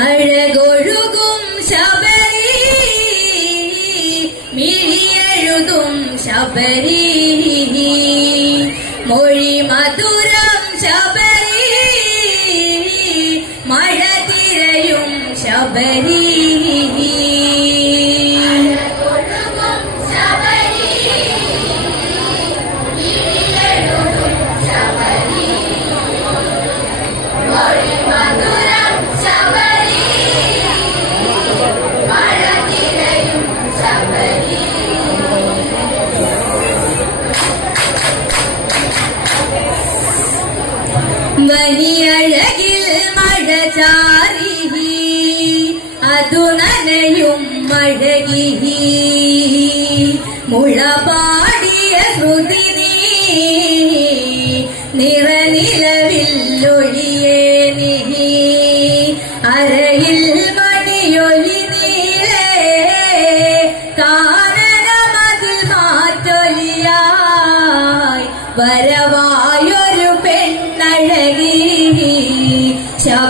അഴകൊഴുകും ശബരി മിഴിയെഴുതും ശബരി. മൊഴി മധുരം ശബരി മഴ തിരയും ശബരി. ചാരി അതു നനയും മഴകി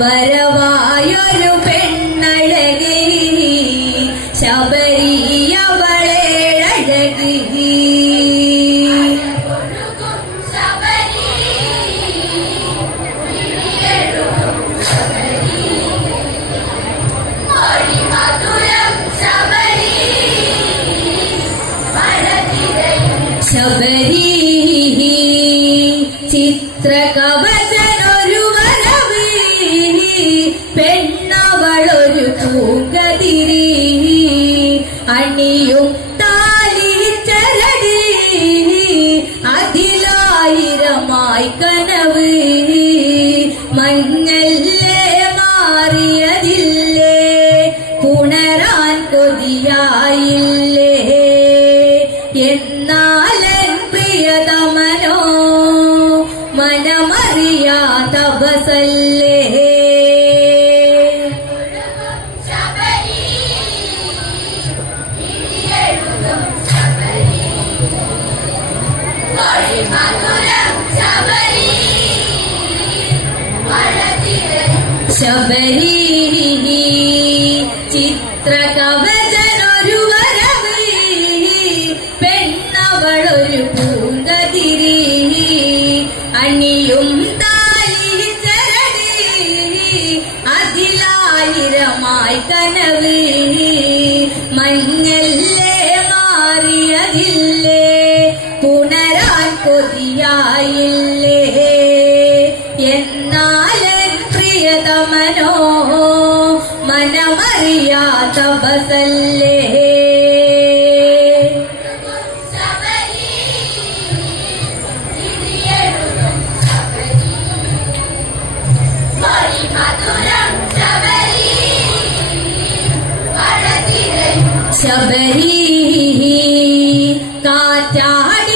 വരവായൊരു പെണ്ണഴകി അതിലായിരമായി കനവ്. മഞ്ഞല്ലേ മാറിയതില്ലേ? പുണരാൻ കൊതിയായില്ലേ? എന്നാലൻ പ്രിയതമനോ മനമറിയാ തപസല്ലേ ശബരി. കൊതിയായില്ലേ? എന്നാലൻ പ്രിയതമനോ മനമറിയാത്ത ബസല്ലേ? ശബരി കാറ്റാടിയ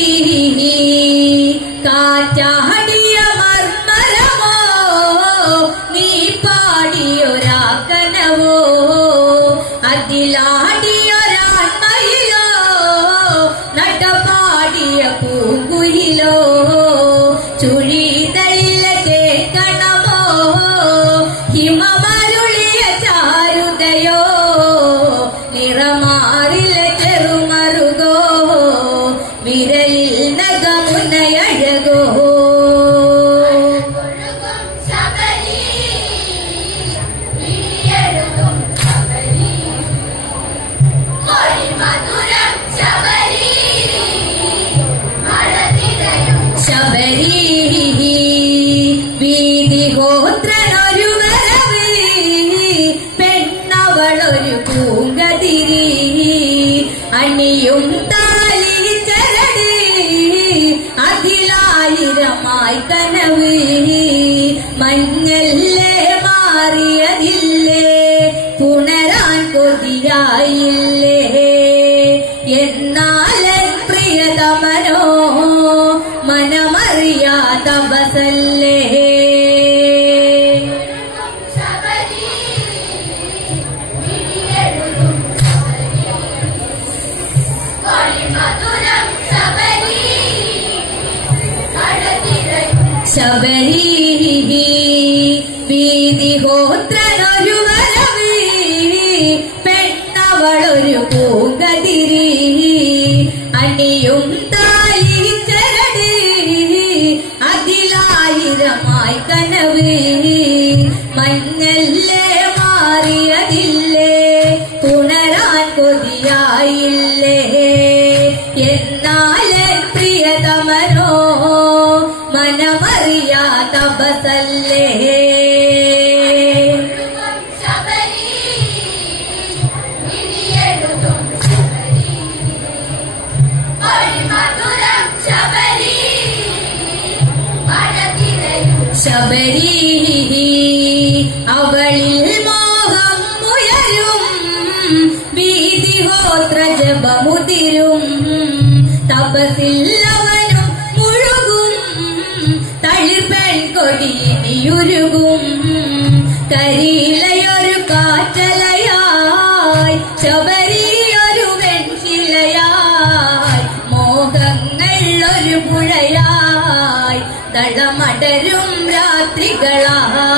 തുണിയും താലി ചരട് അതിലായിരമായി കനവ്. മഞ്ഞല്ലേ മാറിയതില്ലേ? പുണരാൻ കൊതിയായില്ല? ശബരീ വീതി വരവി പെണ്ണവളൊരു പൂങ്കതിരി അണിയും തായി ചരടി അതിലായിരമായി കനവ് മഞ്ഞല്ലേ മാറിയതില്ലേ? പുണരാൻ കൊതിയായില്ലേ? എന്നാലെ പ്രിയതമനോ മനമറിയാ ശബരി അവളിൽ മോഹം ഉയരും വീതിഹോത്ര ജപമുതിരും. തപസില്ലവനും കരിയിലയൊരു കാറ്റലയായി ശബരിയൊരു വെൺശിലയായി മോഹങ്ങൾ ഒരു പുഴയായി തളമടരും രാത്രികളായി.